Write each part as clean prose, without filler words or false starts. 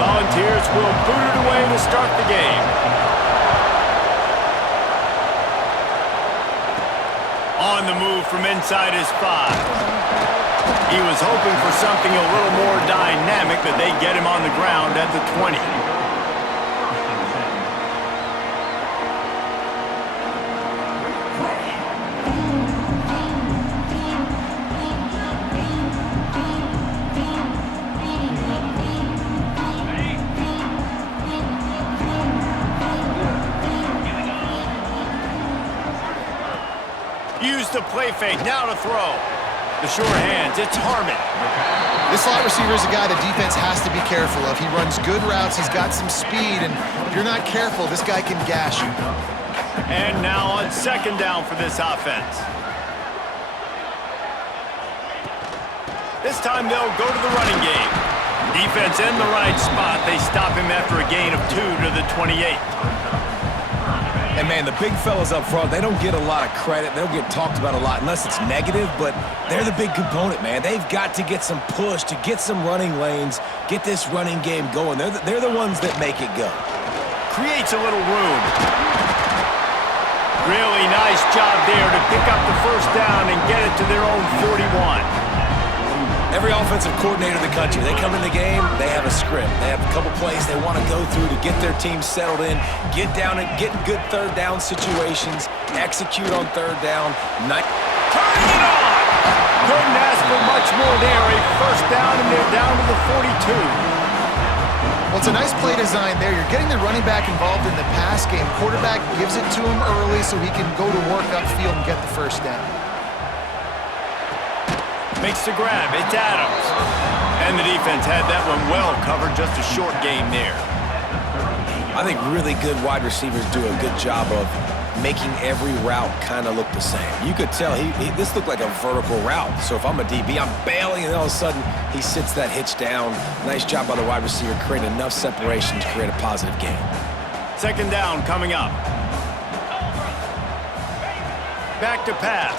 Volunteers will boot it away to start the game. On the move from inside his 5. He was hoping for something a little more dynamic, but they get him on the ground at the 20. Use the play fake, now to throw. The sure hands, it's Harmon. This slot receiver is a guy the defense has to be careful of. He runs good routes, he's got some speed, and if you're not careful, this guy can gash you. And now on second down for this offense. This time they'll go to the running game. Defense in the right spot. They stop him after a gain of 2 to the 28. And, man, the big fellas up front, they don't get a lot of credit. They don't get talked about a lot unless it's negative, but they're the big component, man. They've got to get some push, to get some running lanes, get this running game going. They're the ones that make it go. Creates a little room. Really nice job there to pick up the first down and get it to their own 41. Every offensive coordinator in the country, they come in the game, they have a script. They have a couple plays they want to go through to get their team settled in, get down and get in good third down situations, execute on third down. Turning it on! Couldn't ask for much more there. A first down, and they're down to the 42. Well, it's a nice play design there. You're getting the running back involved in the pass game. Quarterback gives it to him early so he can go to work upfield and get the first down. Makes the grab. It's Adams. And the defense had that one well covered. Just a short game there. I think really good wide receivers do a good job of making every route kind of look the same. You could tell this looked like a vertical route. So if I'm a DB, I'm bailing, and all of a sudden he sits that hitch down. Nice job by the wide receiver, create enough separation to create a positive game. Second down coming up. Back to pass.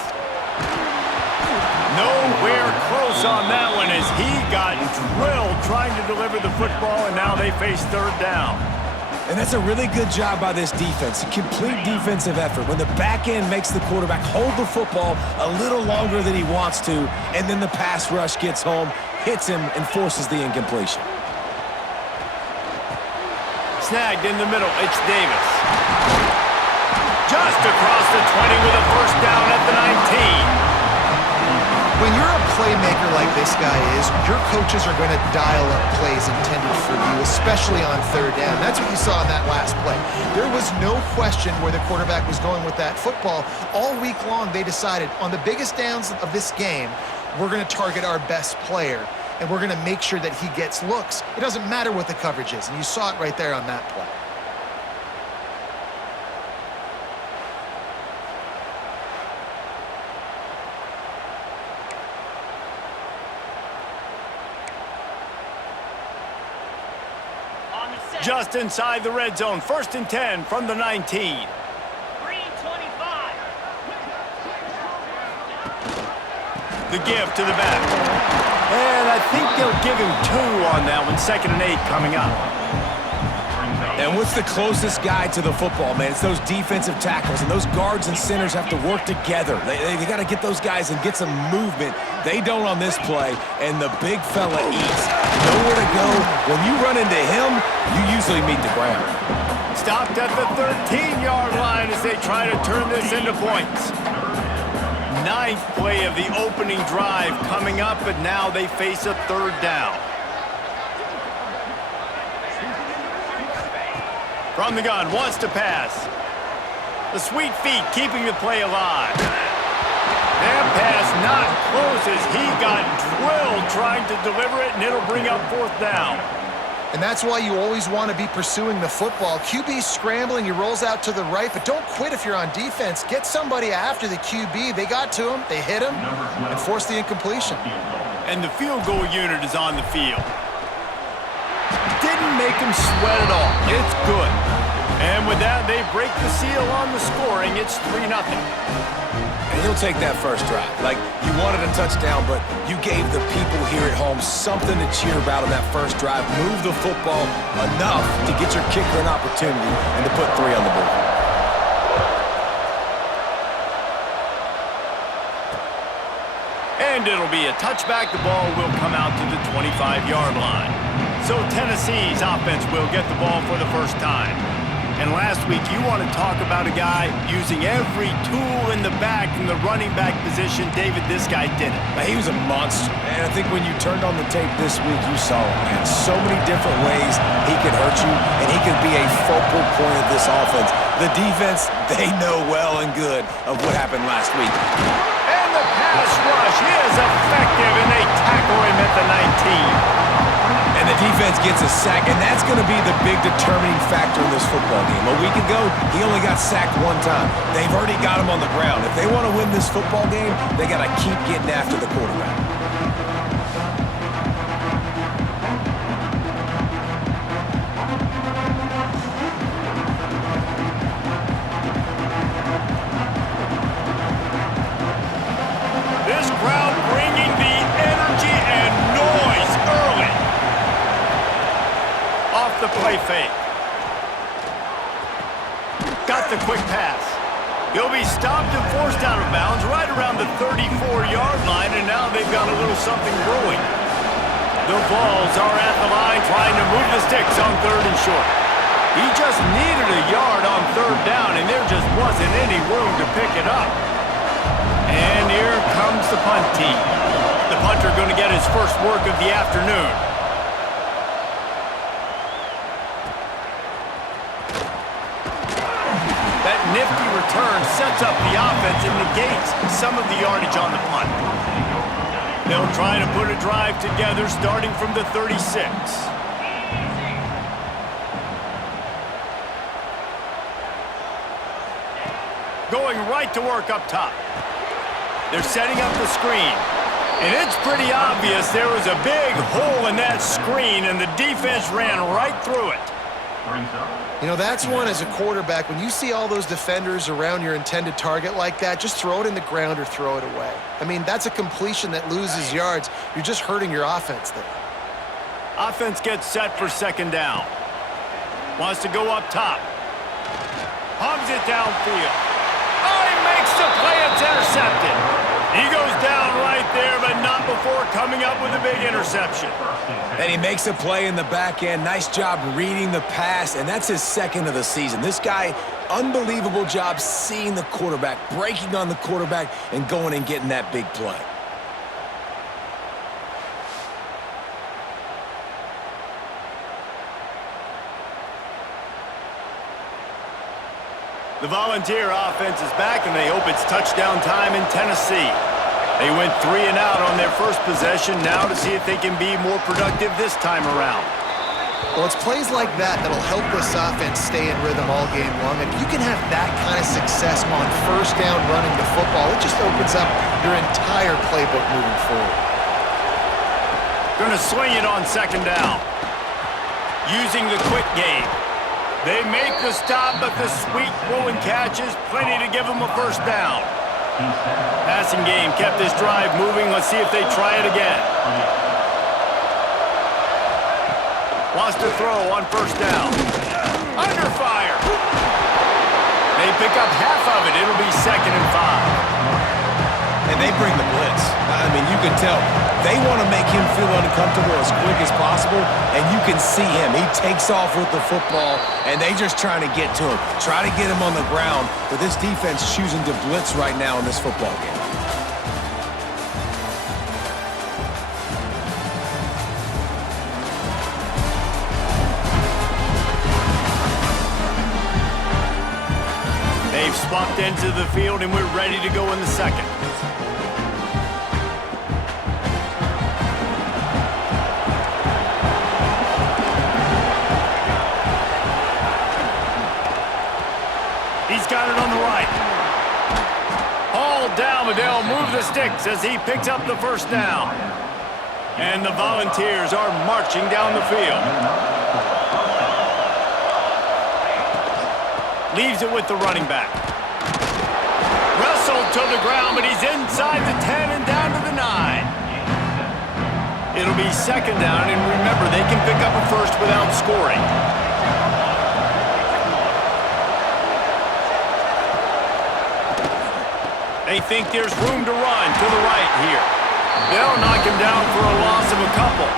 Nowhere close on that one as he got drilled trying to deliver the football, and now they face third down. And that's a really good job by this defense, a complete defensive effort. When the back end makes the quarterback hold the football a little longer than he wants to, and then the pass rush gets home, hits him, and forces the incompletion. Snagged in the middle, it's Davis. Just across the 20 with a first down at the 19. When you're a playmaker like this guy is, your coaches are going to dial up plays intended for you, especially on third down. That's what you saw in that last play. There was no question where the quarterback was going with that football. All week long, they decided on the biggest downs of this game, we're going to target our best player, and we're going to make sure that he gets looks. It doesn't matter what the coverage is, and you saw it right there on that play. Just inside the red zone. First and 10 from the 19. 3:25. The give to the back. And I think they'll give him 2 on that one. Second and 8 coming up. And what's the closest guy to the football, man? It's those defensive tackles, and those guards and centers have to work together. They got to get those guys and get some movement. They don't on this play, and the big fella eats. Nowhere to go. When you run into him, you usually meet the ground. Stopped at the 13-yard line as they try to turn this into points. 9th play of the opening drive coming up, but now they face a third down. From the gun, wants to pass. The sweet feet keeping the play alive. That pass not close as he got drilled trying to deliver it, and it'll bring up fourth down. And that's why you always want to be pursuing the football. QB's scrambling, he rolls out to the right, but don't quit if you're on defense. Get somebody after the QB. They got to him, they hit him, and forced the incompletion. And the field goal unit is on the field. Didn't make him sweat at all. It's good. And with that, they break the seal on the scoring. It's 3-0. And he'll take that first drive. Like, you wanted a touchdown, but you gave the people here at home something to cheer about on that first drive. Move the football enough to get your kicker an opportunity and to put 3 on the board. And it'll be a touchback. The ball will come out to the 25-yard line. So Tennessee's offense will get the ball for the first time. And last week, you want to talk about a guy using every tool in the back from the running back position. David, this guy did it. He was a monster. And I think when you turned on the tape this week, you saw it, man. So many different ways he could hurt you, and he could be a focal point of this offense. The defense, they know well and good of what happened last week. And the pass rush is effective, and they tackle him at the 19. And the defense gets a sack, and that's going to be the big determining factor in this football game. A week ago, he only got sacked 1 time. They've already got him on the ground. If they want to win this football game, they got to keep getting after the quarterback. This crowd bringing the energy and noise early. Off the play fake. Got the quick pass. He'll be stopped and forced out of bounds right around the 34-yard line, and now they've got a little something brewing. The Vols are at the line trying to move the sticks on 3rd and short. He just needed a yard on 3rd down, and there just wasn't any room to pick it up. And here comes the punt team. The punter going to get his first work of the afternoon. That nifty return sets up the offense and negates some of the yardage on the punt. They'll try to put a drive together starting from the 36. Going right to work up top. They're setting up the screen. And it's pretty obvious there was a big hole in that screen, and the defense ran right through it. You know, that's one as a quarterback. When you see all those defenders around your intended target like that, just throw it in the ground or throw it away. I mean, that's a completion that loses yards. You're just hurting your offense there. Offense gets set for 2nd down. Wants to go up top. Hogs it downfield. Oh, he makes the play. It's intercepted. He goes down right there, but not before coming up with a big interception. And he makes a play in the back end. Nice job reading the pass, and that's his 2nd of the season. This guy, unbelievable job seeing the quarterback, breaking on the quarterback, and going and getting that big play. The Volunteer offense is back, and they hope it's touchdown time in Tennessee. They went 3 and out on their first possession, now to see if they can be more productive this time around. Well, it's plays like that that'll help this offense stay in rhythm all game long. If you can have that kind of success on 1st down running the football, it just opens up your entire playbook moving forward. Going to swing it on 2nd down. Using the quick game. They make the stop, but the sweet throwing catch is plenty to give them a 1st down. Passing game kept this drive moving. Let's see if they try it again. Wants to throw on 1st down. Under fire. They pick up half of it. It'll be 2nd and 5. And they bring the blitz. I mean, you can tell they want to make him feel uncomfortable as quick as possible, and you can see him. He takes off with the football, and they just trying to get to him, try to get him on the ground, but this defense choosing to blitz right now in this football game. They've swapped ends of the field, and we're ready to go in the 2nd. He's got it on the right. All down, but they'll move the sticks as he picks up the 1st down. And the Volunteers are marching down the field. Leaves it with the running back. Wrestled to the ground, but he's inside the 10 and down to the 9. It'll be second down, and remember, they can pick up a first without scoring. They think there's room to run to the right here. They'll knock him down for a loss of a couple.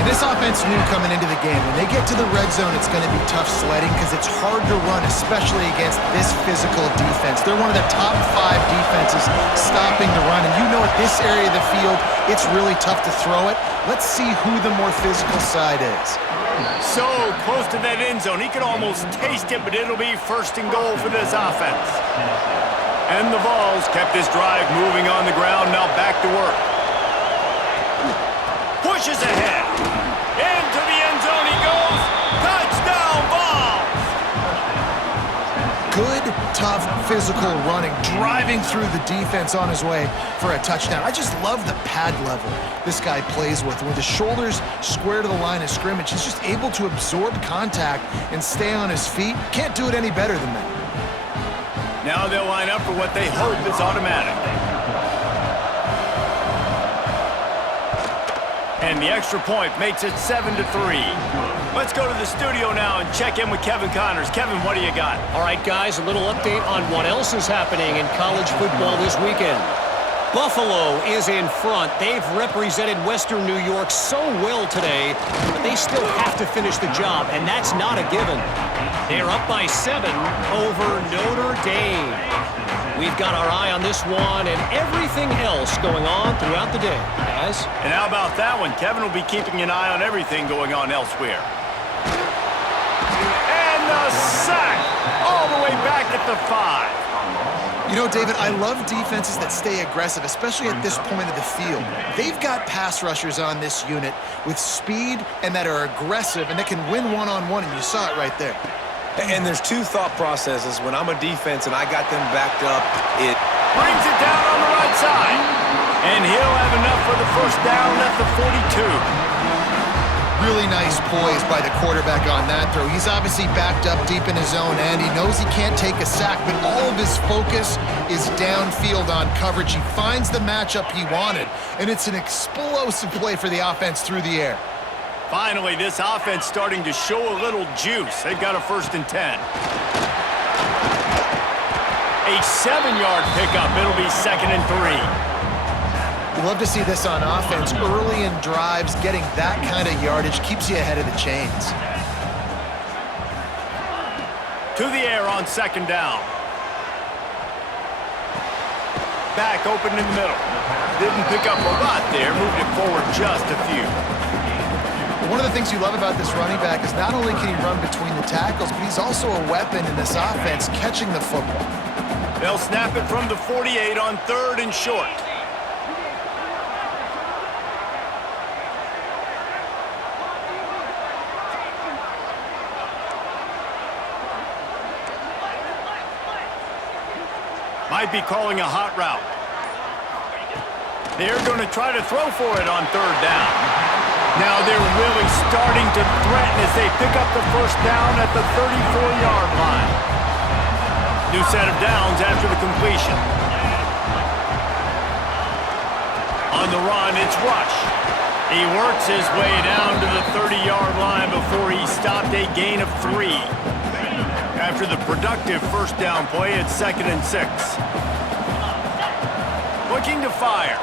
And this offense knew coming into the game, when they get to the red zone, it's going to be tough sledding because it's hard to run, especially against this physical defense. They're one of the top 5 defenses stopping the run. And you know at this area of the field, it's really tough to throw it. Let's see who the more physical side is. So close to that end zone, he could almost taste it, but it'll be first and goal for this offense. And the Vols kept this drive moving on the ground, now back to work. Pushes ahead. Into the end zone he goes. Touchdown, Vols! Good, tough, physical running, driving through the defense on his way for a touchdown. I just love the pad level this guy plays with. With his shoulders square to the line of scrimmage, he's just able to absorb contact and stay on his feet. Can't do it any better than that. Now they'll line up for what they hope is automatic. And the extra point makes it 7-3. Let's go to the studio now and check in with Kevin Connors. Kevin, what do you got? All right, guys, a little update on what else is happening in college football this weekend. Buffalo is in front. They've represented Western New York so well today, but they still have to finish the job, and that's not a given. They're up by 7 over Notre Dame. We've got our eye on this one and everything else going on throughout the day, guys. And how about that one? Kevin will be keeping an eye on everything going on elsewhere. And the sack all the way back at the 5. You know, David, I love defenses that stay aggressive, especially at this point of the field. They've got pass rushers on this unit with speed and that are aggressive and that can win one-on-one, and you saw it right there. And there's 2 thought processes. When I'm a defense and I got them backed up, it brings it down on the right side. And he'll have enough for the first down at the 42. Really nice poise by the quarterback on that throw. He's obviously backed up deep in his own end. He knows he can't take a sack, but all of his focus is downfield on coverage. He finds the matchup he wanted, and it's an explosive play for the offense through the air. Finally, this offense starting to show a little juice. They've got a 1st and 10. A 7-yard pickup. It'll be 2nd and 3. You love to see this on offense. Early in drives, getting that kind of yardage keeps you ahead of the chains. To the air on 2nd down. Back open in the middle. Didn't pick up a lot there. Moved it forward just a few. One of the things you love about this running back is not only can he run between the tackles, but he's also a weapon in this offense catching the football. They'll snap it from the 48 on 3rd and short. Might be calling a hot route. They're going to try to throw for it on 3rd down. Now they're really starting to threaten as they pick up the first down at the 34-yard line. New set of downs after the completion. On the run, it's Rush. He works his way down to the 30-yard line before he stopped a gain of 3. After the productive first down play, it's 2nd and 6. Looking to fire.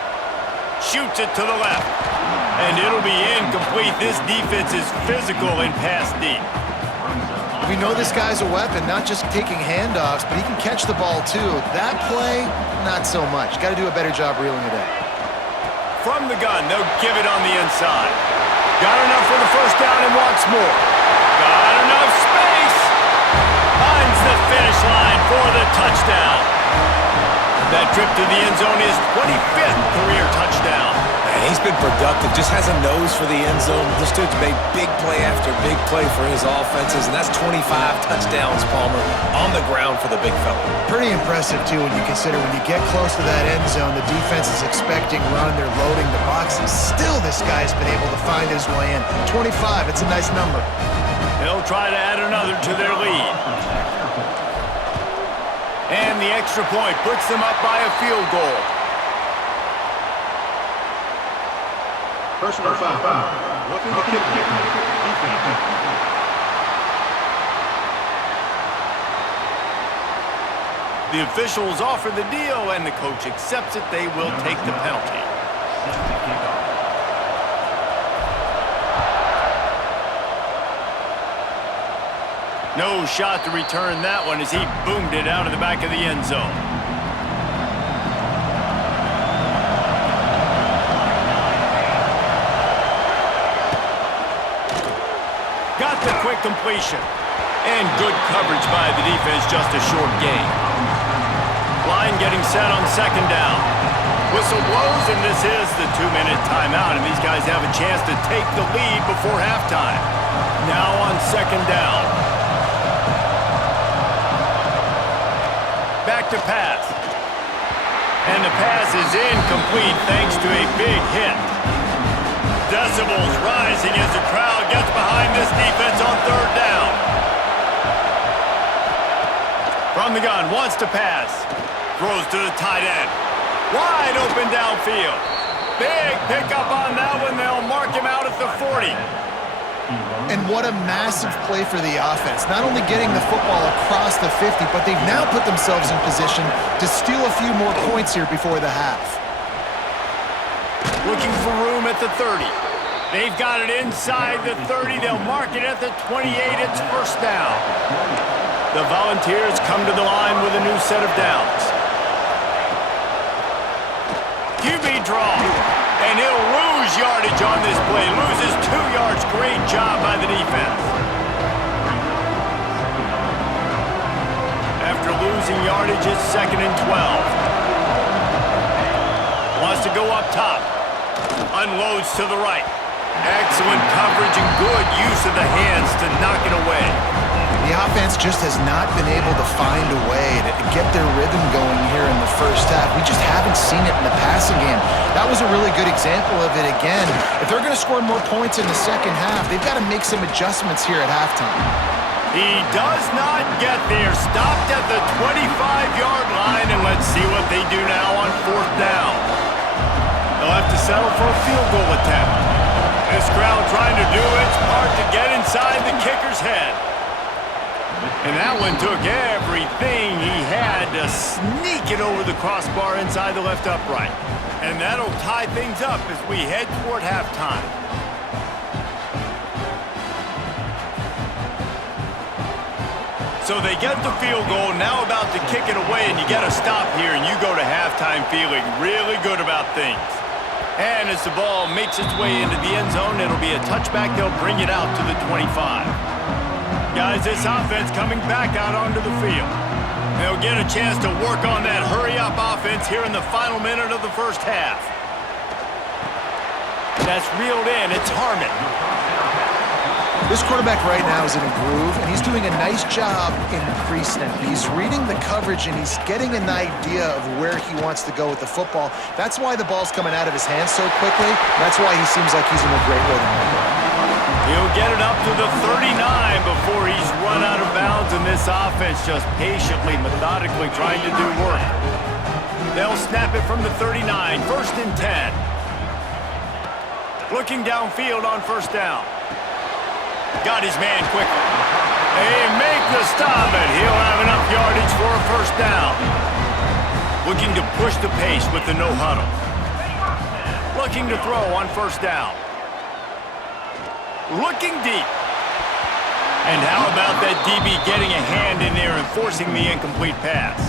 Shoots it to the left. And it'll be incomplete. This defense is physical and pass deep. We know this guy's a weapon, not just taking handoffs, but he can catch the ball too. That play, not so much. Got to do a better job reeling it in. From the gun, they'll give it on the inside. Got enough for the first down and wants more. Got enough space. Finds the finish line for the touchdown. That trip to the end zone is 25th career touchdown. Man, he's been productive, just has a nose for the end zone. This dude's made big play after big play for his offenses, and that's 25 touchdowns, Palmer, on the ground for the big fella. Pretty impressive, too, when you consider when you get close to that end zone, the defense is expecting run, they're loading the box, and still this guy's been able to find his way in. 25, it's a nice number. They'll try to add another to their lead. And the extra point puts them up by a field goal. Personal foul. Looking to kick defense. The officials offer the deal, and the coach accepts it. They will take the penalty. No shot to return that one as he boomed it out of the back of the end zone. Got the quick completion. And good coverage by the defense, just a short gain. Line getting set on second down. Whistle blows, and this is the 2-minute timeout, and these guys have a chance to take the lead before halftime. Now on second down. Back to pass. And the pass is incomplete thanks to a big hit. Decibels rising as the crowd gets behind this defense on third down. From the gun, wants to pass. Throws to the tight end. Wide open downfield. Big pickup on that one. They'll mark him out at the 40. And what a massive play for the offense. Not only getting the football across the 50, but they've now put themselves in position to steal a few more points here before the half. Looking for room at the 30. They've got it inside the 30. They'll mark it at the 28. It's first down. The Volunteers come to the line with a new set of downs. QB draw. And he'll lose yardage on this play. Loses 2 yards. Great job by the defense. After losing yardage, it's 2nd and 12. Wants to go up top. Unloads to the right. Excellent coverage and good use of the hands to knock it away. The offense just has not been able to find a way to get their rhythm going here in the first half. We just haven't seen it in the passing game. That was a really good example of it again. If they're going to score more points in the second half, they've got to make some adjustments here at halftime. He does not get there. Stopped at the 25-yard line, and let's see what they do now on fourth down. They'll have to settle for a field goal attempt. This crowd trying to do its part to get inside the kicker's head. And that one took everything he had to sneak it over the crossbar inside the left upright. And that'll tie things up as we head toward halftime. So they get the field goal, now about to kick it away, and you get a stop here, and you go to halftime feeling really good about things. And as the ball makes its way into the end zone, it'll be a touchback. They'll bring it out to the 25. Guys, this offense coming back out onto the field. They'll get a chance to work on that hurry-up offense here in the final minute of the first half. That's reeled in. It's Harmon. This quarterback right now is in a groove, and he's doing a nice job in pre-snap. He's reading the coverage, and he's getting an idea of where he wants to go with the football. That's why the ball's coming out of his hands so quickly. That's why he seems like he's in a great rhythm right now. He'll get it up to the 39 before he's run out of bounds, and this offense just patiently, methodically trying to do work. They'll snap it from the 39, 1st and 10. Looking downfield on first down. Got his man quickly. They make the stop, and he'll have enough yardage for a first down. Looking to push the pace with the no huddle. Looking to throw on first down. Looking deep. And how about that DB getting a hand in there and forcing the incomplete pass?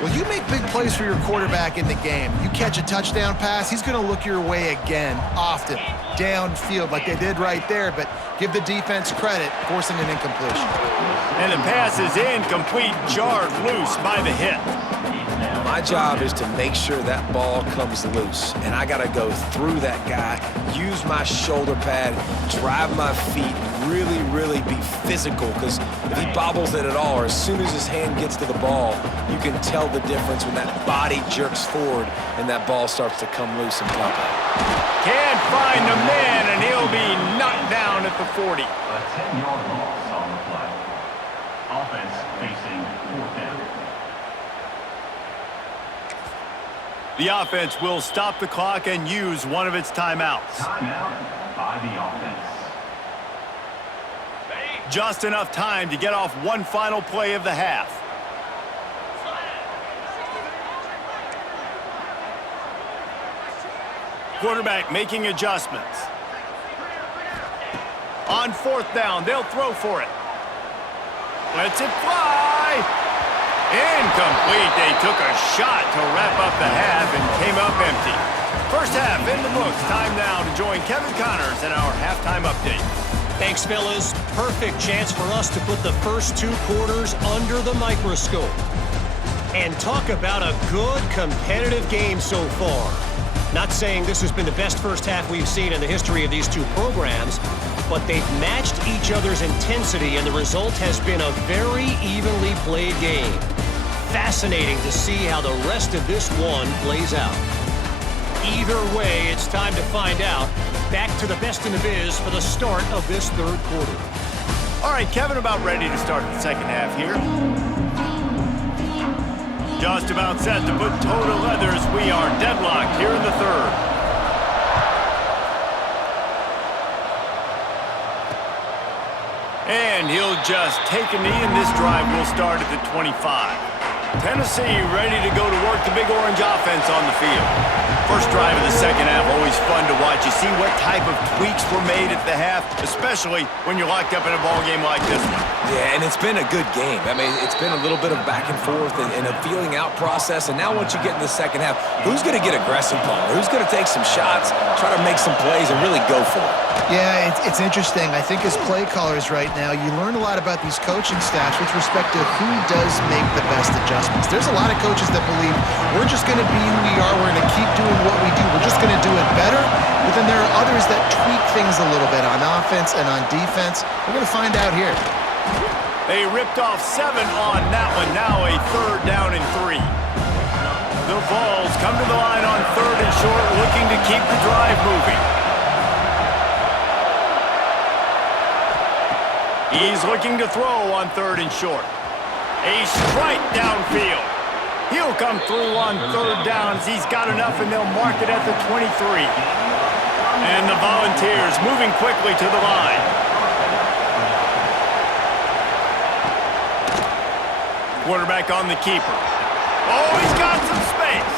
Well, you make big plays for your quarterback in the game. You catch a touchdown pass, he's going to look your way again, often, downfield like they did right there, but give the defense credit, forcing an incompletion. And the pass is incomplete, jarred loose by the hit. My job is to make sure that ball comes loose, and I got to go through that guy, use my shoulder pad, drive my feet, really be physical, because if he bobbles it at all, or as soon as his hand gets to the ball, you can tell the difference when that body jerks forward and that ball starts to come loose and pop out. Can't find the man, and he'll be knocked down at the 40. A 10-yard loss on the play. Offense facing 4th down. The offense will stop the clock and use one of its timeouts. Timeout by the offense. Just enough time to get off one final play of the half. Quarterback making adjustments. On 4th down, they'll throw for it. Lets it fly. Incomplete. They took a shot to wrap up the half and came up empty. First half in the books. Time now to join Kevin Connors in our halftime update. Thanks, fellas. Perfect chance for us to put the first 2 quarters under the microscope. And talk about a good competitive game so far. Not saying this has been the best first half we've seen in the history of these 2 programs, but they've matched each other's intensity, and the result has been a very evenly played game. Fascinating to see how the rest of this one plays out. Either way, it's time to find out. Back to the best in the biz for the start of this 3rd quarter. All right, Kevin, about ready to start the second half here. Just about set to put toe to leathers. We are deadlocked here in the 3rd. And he'll just take a knee, and this drive will start at the 25. Tennessee ready to go to work the Big Orange offense on the field. First drive of the second half, always fun to watch. You see what type of tweaks were made at the half, especially when you're locked up in a ball game like this one. Yeah, and it's been a good game. I mean, it's been a little bit of back and forth and a feeling out process. And now once you get in the second half, who's going to get aggressive, Paul? Who's going to take some shots, try to make some plays, and really go for it? Yeah, it's interesting. I think as play callers right now, you learn a lot about these coaching staffs with respect to who does make the best adjustments. There's a lot of coaches that believe we're just going to be who we are. We're going to keep doing what we do. We're just going to do it better. But then there are others that tweak things a little bit on offense and on defense. We're going to find out here. They ripped off 7 on that one. Now a 3rd down and 3. The Vols come to the line on 3rd and short, looking to keep the drive moving. He's looking to throw on 3rd and short. A strike downfield. He'll come through on 3rd down as he's got enough, and they'll mark it at the 23. And the Volunteers moving quickly to the line. Quarterback on the keeper. Oh, he's got some space.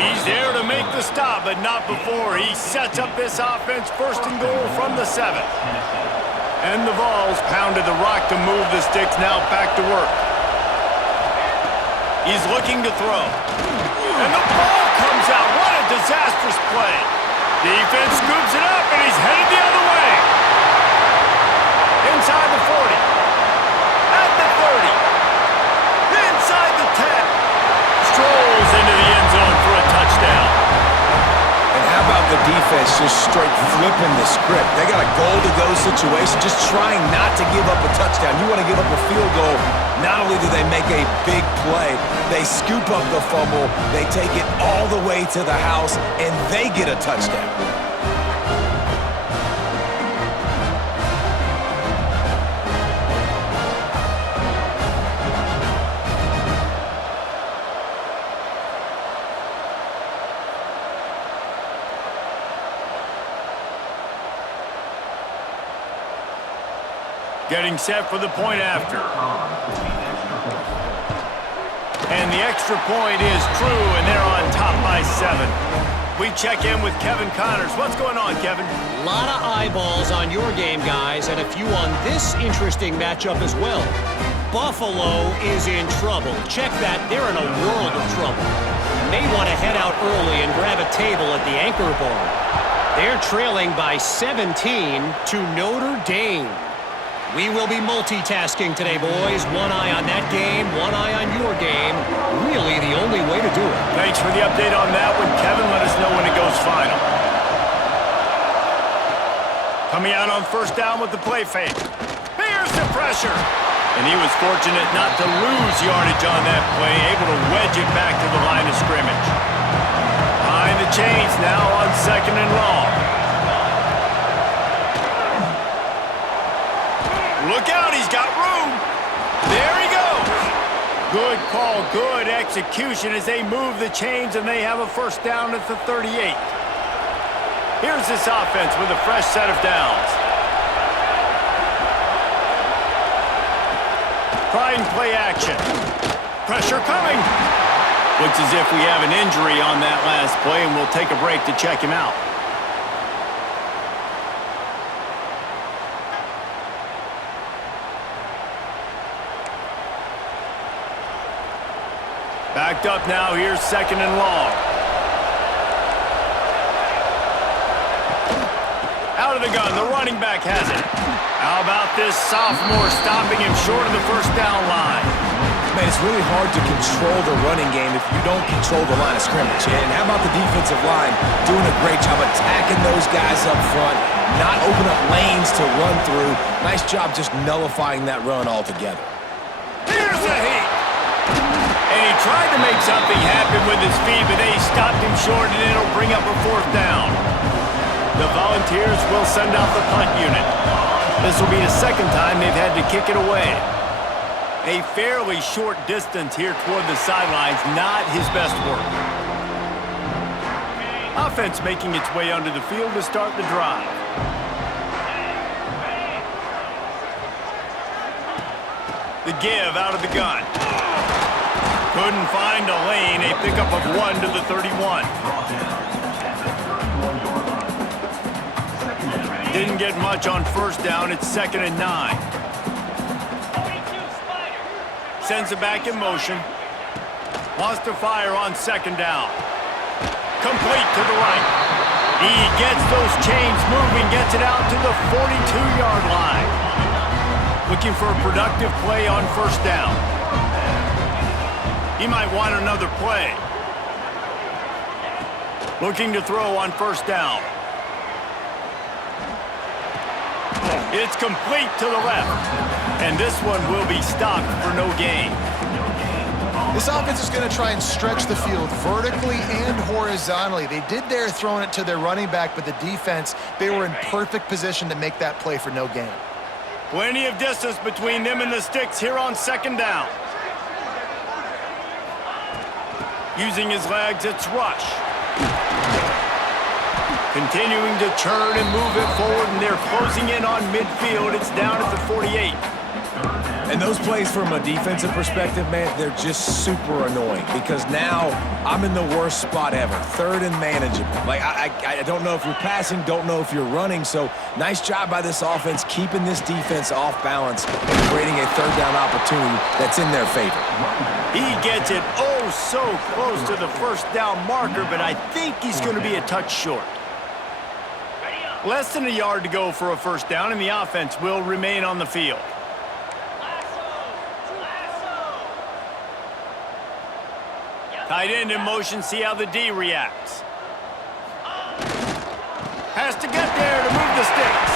He's there to make the stop, but not before. He sets up this offense 1st and goal from the 7th. And the Vols pounded the rock to move the sticks, now back to work. He's looking to throw. And the ball comes out. What a disastrous play. Defense scoops it up, and he's headed the other way. Inside the 40. At the 30. Inside the 10. Strolls into the end zone for a touchdown. And how about the defense just straight flipping the script? They got a goal-to-go situation, just trying not to give up a touchdown. You want to give up a field goal. Not only do they make a big play, they scoop up the fumble, they take it all the way to the house, and they get a touchdown. Getting set for the point after. And the extra point is true, and they're on top by 7. We check in with Kevin Connors. What's going on, Kevin? A lot of eyeballs on your game, guys, and a few on this interesting matchup as well. Buffalo is in trouble. Check that. They're in a world of trouble. May want to head out early and grab a table at the Anchor Bar. They're trailing by 17 to Notre Dame. We will be multitasking today, boys. One eye on that game, one eye on your game. Really the only way to do it. Thanks for the update on that one, Kevin. Let us know when it goes final. Coming out on 1st down with the play fake. Here's the pressure. And he was fortunate not to lose yardage on that play, able to wedge it back to the line of scrimmage. Behind the chains now on 2nd and long. call good execution as they move the chains and they have a first down at the 38. Here's this offense with a fresh set of downs. Trying play action. Pressure coming. Looks as if we have an injury on that last play, and we'll take a break to check him out. Backed up now. Here's second and long. Out of the gun. The running back has it. How about this sophomore stopping him short of the first down line? Man, it's really hard to control the running game if you don't control the line of scrimmage. And how about the defensive line doing a great job attacking those guys up front, not open up lanes to run through. Nice job just nullifying that run altogether. Here's a hit. And he tried to make something happen with his feet, but they stopped him short, and it'll bring up a fourth down. The Volunteers will send out the punt unit. This will be the second time they've had to kick it away. A fairly short distance here toward the sidelines, not his best work. Offense making its way onto the field to start the drive. The give out of the gun. Couldn't find a lane, a pickup of 1 to the 31. Didn't get much on first down. It's 2nd and 9. Sends it back in motion. Wants to fire on second down. Complete to the right. He gets those chains moving, gets it out to the 42-yard line. Looking for a productive play on first down. He might want another play. Looking to throw on first down. It's complete to the left. And this one will be stopped for no gain. This offense is going to try and stretch the field vertically and horizontally. They did there throwing it to their running back, but the defense, they were in perfect position to make that play for no gain. Plenty of distance between them and the sticks here on second down. Using his legs, it's rush. Continuing to churn and move it forward, and they're closing in on midfield. It's down at the 48. And those plays from a defensive perspective, man, they're just super annoying because now I'm in the worst spot ever. Third and manageable. Like, I don't know if you're passing, don't know if you're running. So nice job by this offense keeping this defense off balance and creating a third down opportunity that's in their favor. He gets it oh so close to the first down marker, but I think he's going to be a touch short. Less than a yard to go for a first down, and the offense will remain on the field. Tight end in motion, see how the D reacts. Has to get there to move the sticks.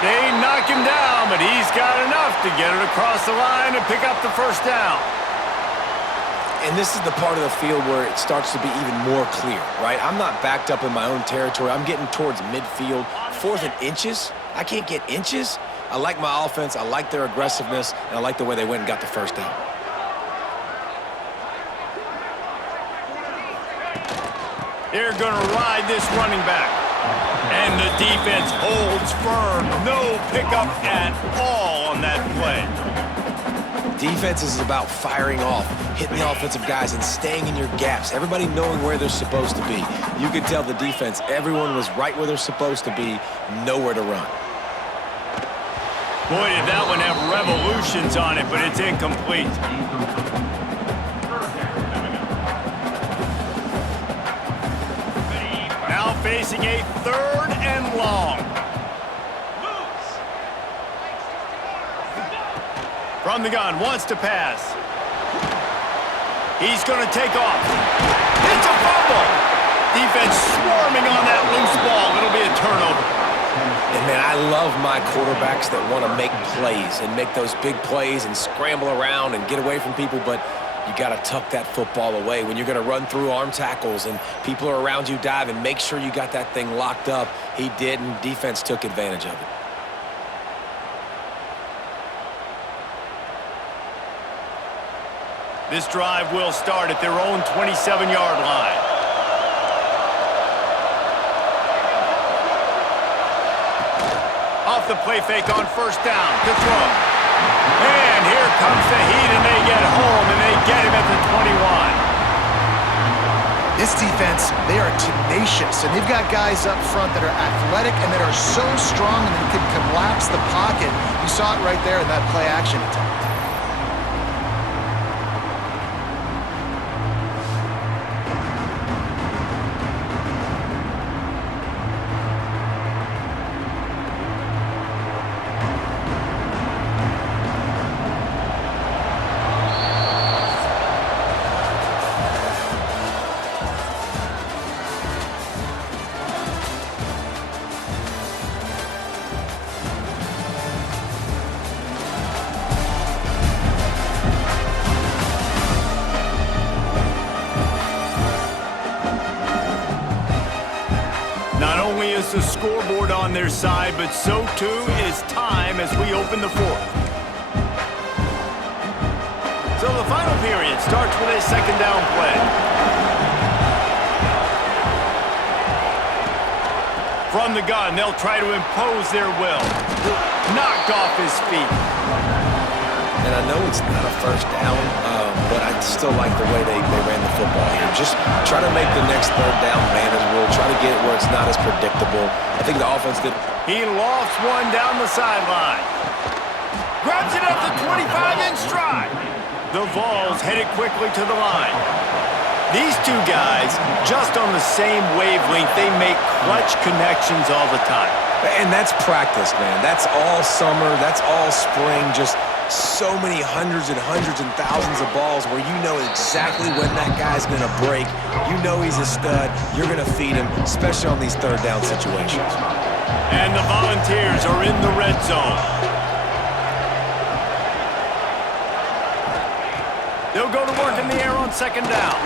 They knock him down, but he's got enough to get it across the line and pick up the first down. And this is the part of the field where it starts to be even more clear, right? I'm not backed up in my own territory. I'm getting towards midfield. 4th and inches. I can't get inches. I like my offense. I like their aggressiveness, and I like the way they went and got the first down. They're going to ride this running back. And the defense holds firm. No pickup at all on that play. Defense is about firing off, hitting the offensive guys, and staying in your gaps. Everybody knowing where they're supposed to be. You could tell the defense, everyone was right where they're supposed to be, nowhere to run. Boy, did that one have revolutions on it, but it's incomplete. Now facing a 3rd and long. From the gun, wants to pass. He's going to take off. It's a fumble. Defense swarming on that loose ball. It'll be a turnover. And, man, I love my quarterbacks that want to make plays and make those big plays and scramble around and get away from people, but you got to tuck that football away. When you're going to run through arm tackles and people are around you diving, make sure you got that thing locked up. He did, and defense took advantage of it. This drive will start at their own 27-yard line. Off the play fake on first down to throw. And here comes the heat, and they get home, and they get him at the 21. This defense, they are tenacious, and they've got guys up front that are athletic and that are so strong and they can collapse the pocket. You saw it right there in that play action attempt. The scoreboard on their side, but so too is time as we open the fourth. So the final period starts with a second down play. From the gun, they'll try to impose their will. Knocked off his feet. And I know it's not a first down, but I still like the way they ran the football here. Just try to make the next third down manageable. Try to get it where it's not as predictable. I think the offense did. He lofts one down the sideline. Grabs it at the 25 in stride. The Vols headed quickly to the line. These two guys, just on the same wavelength, they make clutch connections all the time. And that's practice, man. That's all summer. That's all spring. Just so many hundreds and thousands of balls where you know exactly when that guy's going to break. You know he's a stud. You're going to feed him, especially on these third down situations. And the Volunteers are in the red zone. They'll go to work in the air on second down.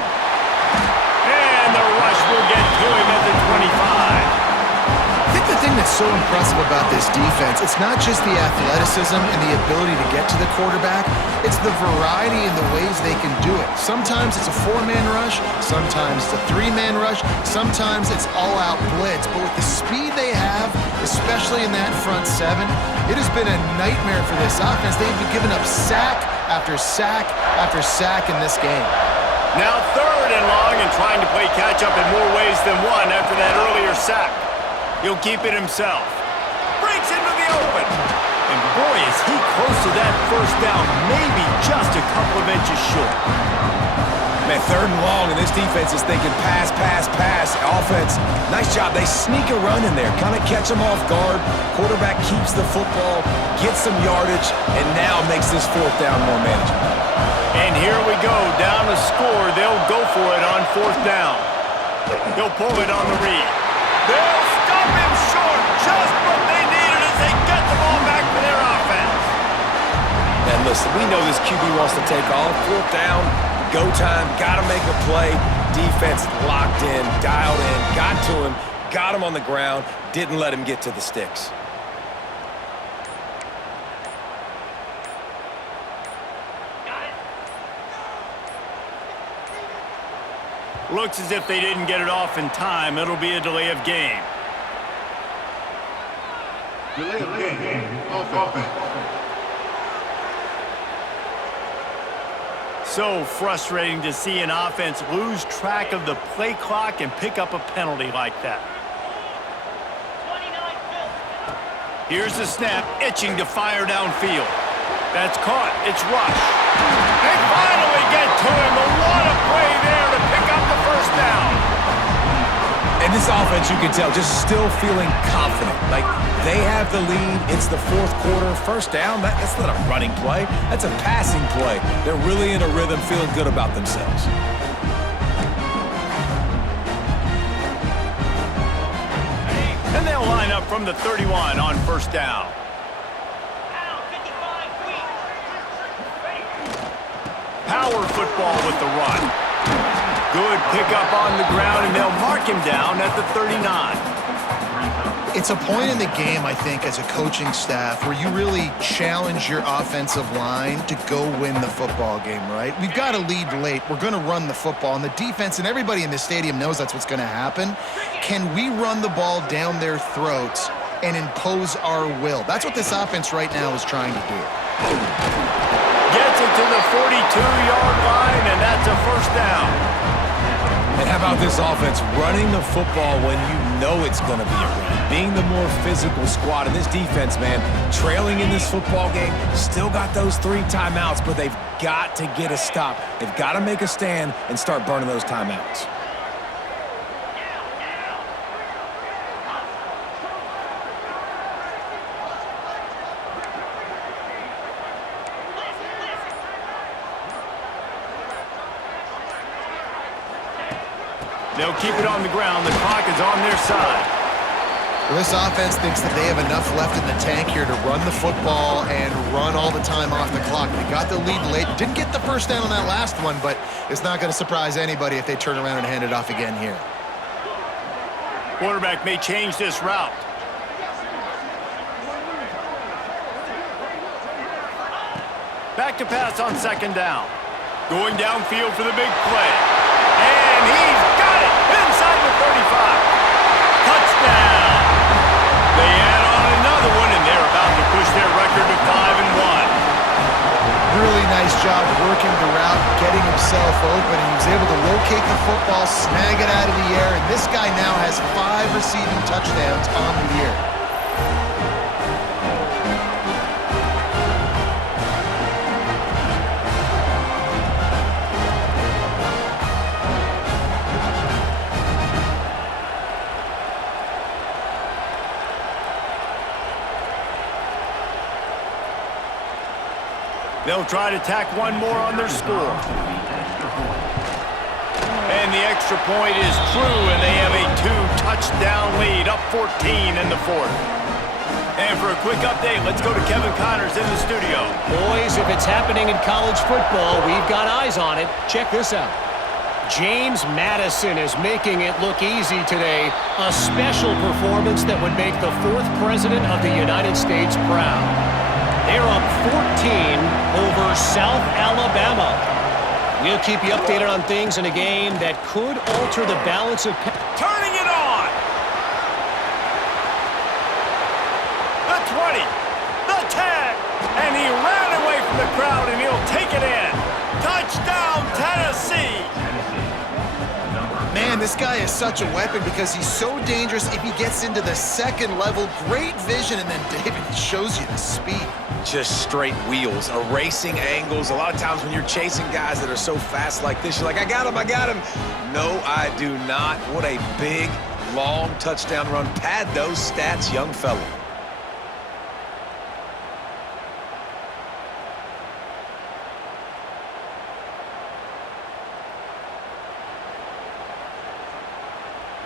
And the rush will get to him at the 25. I think the thing that's so impressive about this defense, it's not just the athleticism and the ability to get to the quarterback, it's the variety in the ways they can do it. Sometimes it's a four-man rush, sometimes it's a three-man rush, sometimes it's all-out blitz. But with the speed they have, especially in that front seven, it has been a nightmare for this offense. They've been giving up sack after sack after sack in this game. Now third and long and trying to play catch-up in more ways than one after that earlier sack. He'll keep it himself. Breaks into the open. And boy, is he close to that first down, maybe just a couple of inches short. Man, third and long, and this defense is thinking pass, pass, pass. Offense, nice job. They sneak a run in there, kind of catch them off guard. Quarterback keeps the football, gets some yardage, and now makes this fourth down more manageable. And here we go, down to score. They'll go for it on fourth down. He'll pull it on the read. They'll stop him short, just what they needed as they get the ball back for their offense. And listen, we know this QB wants to take off. Fourth down, go time, got to make a play. Defense locked in, dialed in, got to him, got him on the ground, didn't let him get to the sticks. Looks as if they didn't get it off in time. It'll be a delay of game. Delay of game. Offense. So frustrating to see an offense lose track of the play clock and pick up a penalty like that. Here's the snap, itching to fire downfield. That's caught. It's rushed. They finally get to him. A lot of play there to pick up the first down. And this offense, you can tell, just still feeling confident. Like, they have the lead. It's the fourth quarter. First down, that's not a running play. That's a passing play. They're really in a rhythm, feeling good about themselves. And they'll line up from the 31 on first down. Power football with the run. Good pickup on the ground, and they'll mark him down at the 39. It's a point in the game, I think, as a coaching staff where you really challenge your offensive line to go win the football game, right? We've got to lead late. We're going to run the football. And the defense and everybody in the stadium knows that's what's going to happen. Can we run the ball down their throats and impose our will? That's what this offense right now is trying to do. Gets it to the 42-yard line, and that's a first down. And how about this offense running the football when you know it's going to be a run? Being the more physical squad. And this defense, man, trailing in this football game, still got those 3 timeouts, but they've got to get a stop. They've got to make a stand and start burning those timeouts. They'll keep it on the ground. The clock is on their side. Well, this offense thinks that they have enough left in the tank here to run the football and run all the time off the clock. They got the lead late. Didn't get the first down on that last one, but it's not going to surprise anybody if they turn around and hand it off again here. Quarterback may change this route. Back to pass on second down. Going downfield for the big play. And he's got it inside the 35. Touchdown. They add on another one, and they're about to push their record to 5-1. Really nice job working the route, getting himself open, and he was able to locate the football, snag it out of the air, and this guy now has 5 receiving touchdowns on the year. They'll try to tack one more on their score. And the extra point is true, and they have a 2-touchdown lead, up 14 in the 4th. And for a quick update, let's go to Kevin Connors in the studio. Boys, if it's happening in college football, we've got eyes on it. Check this out. James Madison is making it look easy today. A special performance that would make the 4th president of the United States proud. They're up 14 over South Alabama. We'll keep you updated on things in a game that could alter the balance of... Turning it on! The 20, the 10, and he ran away from the crowd, and he'll take it in. Touchdown, Tennessee! Man, this guy is such a weapon because he's so dangerous if he gets into the second level. Great vision, and then David shows you the speed. Just straight wheels, erasing angles. A lot of times when you're chasing guys that are so fast like this, you're like, I got him, I got him. No, I do not. What a big, long touchdown run. Pad those stats, young fella.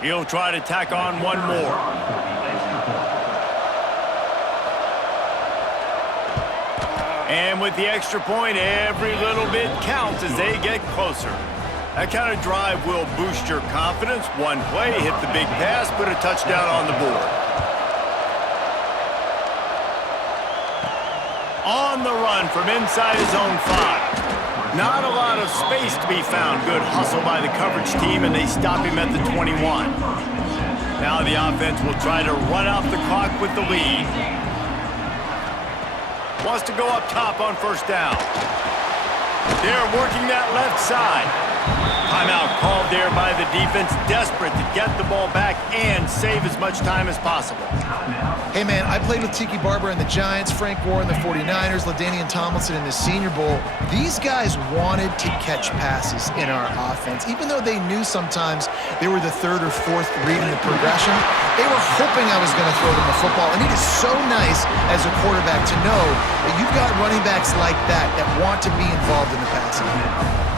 He'll try to tack on one more. And with the extra point, every little bit counts as they get closer. That kind of drive will boost your confidence. One play, hit the big pass, put a touchdown on the board. On the run from inside his own 5. Not a lot of space to be found. Good hustle by the coverage team, and they stop him at the 21. Now the offense will try to run out the clock with the lead. Wants to go up top on first down. They're working that left side. Timeout called there by the defense, desperate to get the ball back and save as much time as possible. Hey, man, I played with Tiki Barber and the Giants, Frank Gore and the 49ers, LaDainian Tomlinson in the Senior Bowl. These guys wanted to catch passes in our offense. Even though they knew sometimes they were the 3rd or 4th read in the progression, they were hoping I was going to throw them the football. And it is so nice as a quarterback to know that you've got running backs like that want to be involved in the passing game.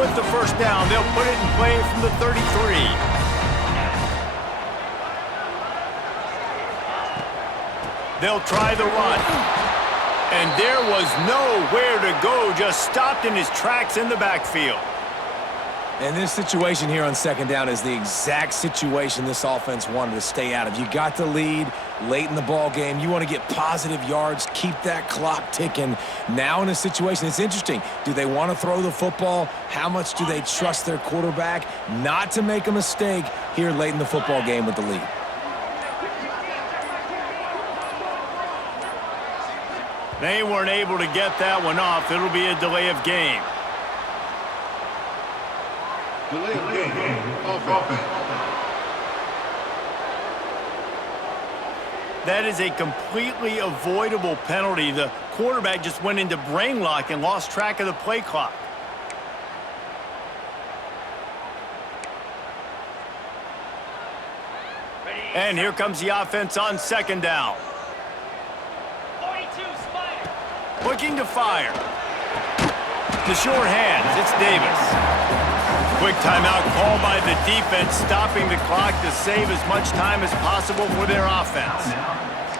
With the first down, they'll put it in play from the 33. They'll try the run. And there was nowhere to go, just stopped in his tracks in the backfield. And this situation here on second down is the exact situation this offense wanted to stay out of. You got the lead late in the ball game. You want to get positive yards, keep that clock ticking. Now in a situation, it's interesting. Do they want to throw the football? How much do they trust their quarterback not to make a mistake here late in the football game with the lead? They weren't able to get that one off. It'll be a delay of game. Delay of game. Offense. That is a completely avoidable penalty. The quarterback just went into brain lock and lost track of the play clock. And here comes the offense on second down. 42 Spider. Looking to fire. The short hands, it's Davis. Quick timeout called by the defense, stopping the clock to save as much time as possible for their offense.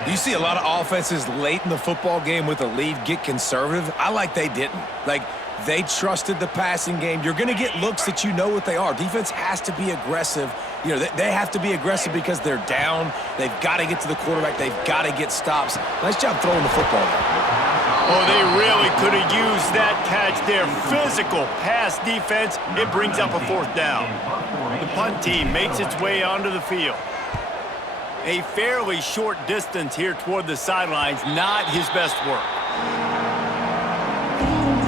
You see a lot of offenses late in the football game with a lead get conservative. I like they didn't. Like, they trusted the passing game. You're going to get looks that you know what they are. Defense has to be aggressive. You know, they have to be aggressive because they're down. They've got to get to the quarterback. They've got to get stops. Nice job throwing the football there. Oh, they really could have used that catch there. Physical pass defense. It brings up a fourth down. The punt team makes its way onto the field. A fairly short distance here toward the sidelines. Not his best work.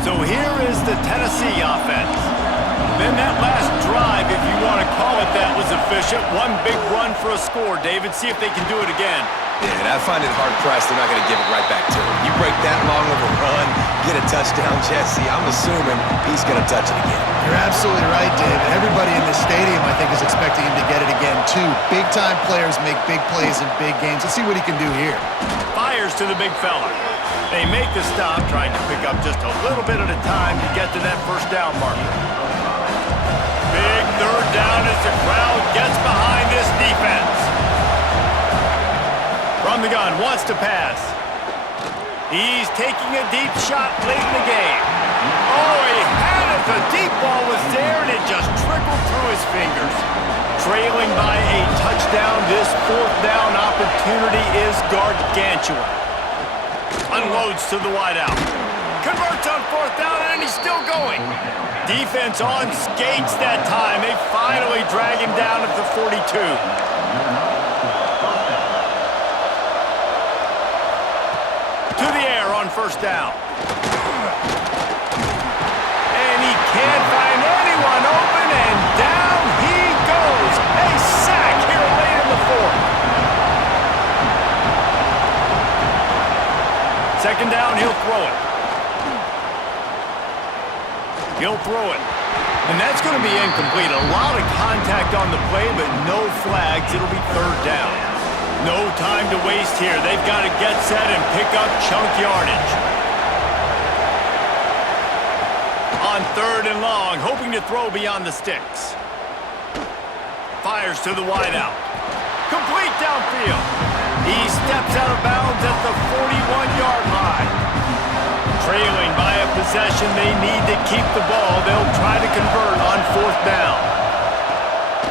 So here is the Tennessee offense. Then that last drive, if you want to call it that, was efficient. One big run for a score. David, see if they can do it again. Yeah, and I find it hard-pressed they're not going to give it right back to him. You break that long of a run, get a touchdown, Jesse, I'm assuming he's going to touch it again. You're absolutely right, David. Everybody in the stadium, I think, is expecting him to get it again, too. Big-time players make big plays in big games. Let's see what he can do here. Fires to the big fella. They make the stop, trying to pick up just a little bit at a time to get to that first down marker. Big third down as the crowd gets behind this defense. From the gun, wants to pass. He's taking a deep shot late in the game. Oh, he had it. The deep ball was there, and it just trickled through his fingers. Trailing by a touchdown, this fourth down opportunity is gargantuan. Unloads to the wideout. Converts on fourth down, and he's still going. Defense on skates that time. They finally drag him down at the 42. To the air on first down. And he can't find anyone open, and down he goes. A sack here late in the fourth. Second down, he'll throw it. He'll throw it. And that's going to be incomplete. A lot of contact on the play, but no flags. It'll be third down. No time to waste here. They've got to get set and pick up chunk yardage. On third and long, hoping to throw beyond the sticks. Fires to the wideout. Complete downfield. He steps out of bounds at the 41-yard line. Trailing by a possession, they need to keep the ball. They'll try to convert on fourth down.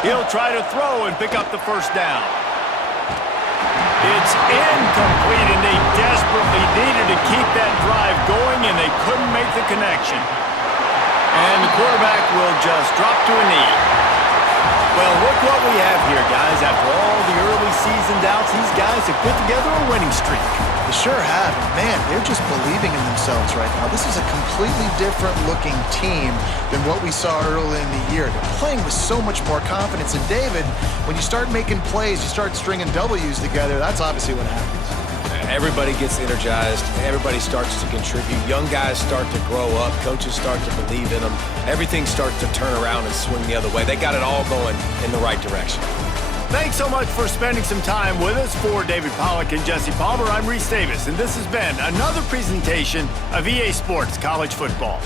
He'll try to throw and pick up the first down. It's incomplete, and they desperately needed to keep that drive going, and they couldn't make the connection. And the quarterback will just drop to a knee. Well, look what we have here, guys. After all the early season doubts, these guys have put together a winning streak. They sure have. Man, they're just believing in themselves right now. This is a completely different looking team than what we saw early in the year. They're playing with so much more confidence. And David, when you start making plays, you start stringing W's together, that's obviously what happens. Everybody gets energized. Everybody starts to contribute. Young guys start to grow up. Coaches start to believe in them. Everything starts to turn around and swing the other way. They got it all going in the right direction. Thanks so much for spending some time with us. For David Pollack and Jesse Palmer, I'm Reese Davis, and this has been another presentation of EA Sports College Football.